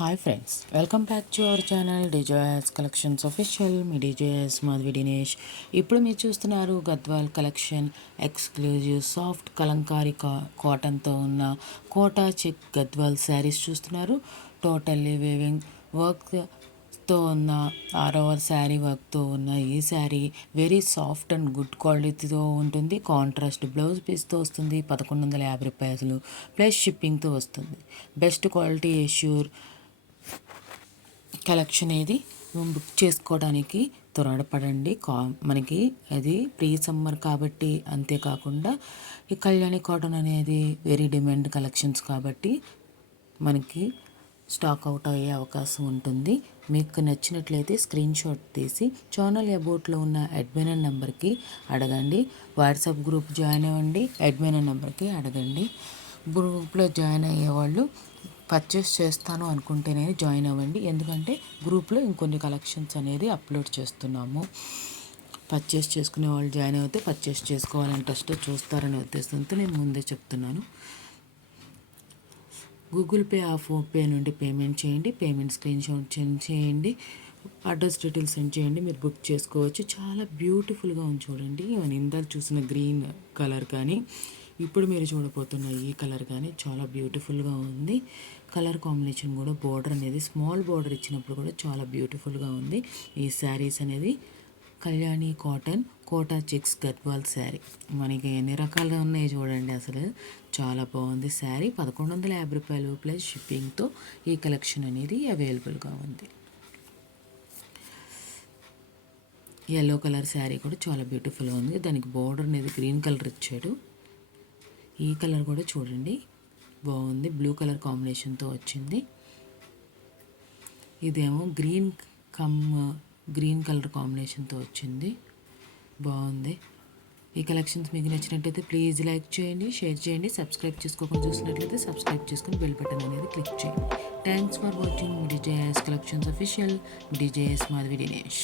Hi friends, welcome back to our channel డిజోయస్ collections official. మీ డిజోయస్ మాధవి దినేష్. ఇప్పుడు మీరు చూస్తున్నారు Gadwal collection exclusive soft kalamkari కాటన్తో ఉన్న కోటా చెక్ గద్వాల్ శారీస్ చూస్తున్నారు. టోటల్లీ వేవింగ్ వర్క్తో ఉన్న ఓవర్ శారీ వర్క్తో ఉన్న ఈ sari very soft and good క్వాలిటీతో ఉంటుంది. కాంట్రాస్ట్ బ్లౌజ్ పీస్తో వస్తుంది. 1150 రూపాయలు ప్లస్ షిప్పింగ్తో వస్తుంది. బెస్ట్ క్వాలిటీ ఎష్యూర్ కలెక్షన్ ఏది బుక్ చేసుకోవడానికి త్వరపడండి. మనకి అది ప్రీ సమ్మర్ కాబట్టి, అంతేకాకుండా ఈ కళ్యాణి కాటన్ అనేది వెరీ డిమాండ్ కలెక్షన్స్ కాబట్టి మనకి స్టాక్ అవుట్ అయ్యే అవకాశం ఉంటుంది. మీకు నచ్చినట్లయితే స్క్రీన్ షాట్ తీసి ఛానల్ అబౌట్లో ఉన్న అడ్మిన్ నెంబర్కి అడగండి. వాట్సాప్ గ్రూప్ జాయిన్ అవ్వండి. అడ్మిన్ నెంబర్కి అడగండి. గ్రూప్లో జాయిన్ అయ్యేవాళ్ళు పర్చేస్ చేస్తాను అనుకుంటేనే జాయిన్ అవ్వండి. ఎందుకంటే గ్రూప్లో ఇంకొన్ని కలెక్షన్స్ అనేది అప్లోడ్ చేస్తున్నాము. పర్చేస్ చేసుకునే వాళ్ళు జాయిన్ అయితే పర్చేస్ చేసుకోవాలని ఇంట్రెస్ట్ చూస్తారనే ఉద్దేశంతో నేను ముందే చెప్తున్నాను. గూగుల్ పే ఫోన్పే నుండి పేమెంట్ చేయండి. పేమెంట్ స్క్రీన్ షాట్ చేయండి. అడ్రస్ డీటెయిల్స్ సెండ్ చేయండి. మీరు బుక్ చేసుకోవచ్చు. చాలా బ్యూటిఫుల్గా ఉంది చూడండి. మనం ఇందాక చూసిన గ్రీన్ కలర్ కానీ ఇప్పుడు మీరు చూడబోతున్న ఈ కలర్ కానీ చాలా బ్యూటిఫుల్గా ఉంది. కలర్ కాంబినేషన్ కూడా బోర్డర్ అనేది స్మాల్ బోర్డర్ ఇచ్చినప్పుడు కూడా చాలా బ్యూటిఫుల్గా ఉంది. ఈ శారీస్ అనేది కళ్యాణి కాటన్ కోటా చెక్స్ గద్వాల్ శారీ. మనకి ఎన్ని రకాలుగా ఉన్నాయి చూడండి. అసలు చాలా బాగుంది శారీ. 1150 రూపాయలు ప్లస్ షిప్పింగ్తో ఈ కలెక్షన్ అనేది అవైలబుల్గా ఉంది. ఎల్లో కలర్ శారీ కూడా చాలా బ్యూటిఫుల్గా ఉంది. దానికి బోర్డర్ అనేది గ్రీన్ కలర్ ఇచ్చాడు. ఈ కలర్ కూడా చూడండి బాగుంది. బ్లూ కలర్ కాంబినేషన్తో వచ్చింది. ఇదేమో గ్రీన్ కలర్ కాంబినేషన్తో వచ్చింది. బాగుంది. ఈ కలెక్షన్స్ మీకు నచ్చినట్టయితే ప్లీజ్ లైక్ చేయండి, షేర్ చేయండి. సబ్స్క్రైబ్ చేసుకోకుండా చూసినట్లయితే సబ్స్క్రైబ్ చేసుకుని బెల్ బటన్ అనేది క్లిక్ చేయండి. Thanks for watching DJS collections official. DJS Madhavi Dinesh.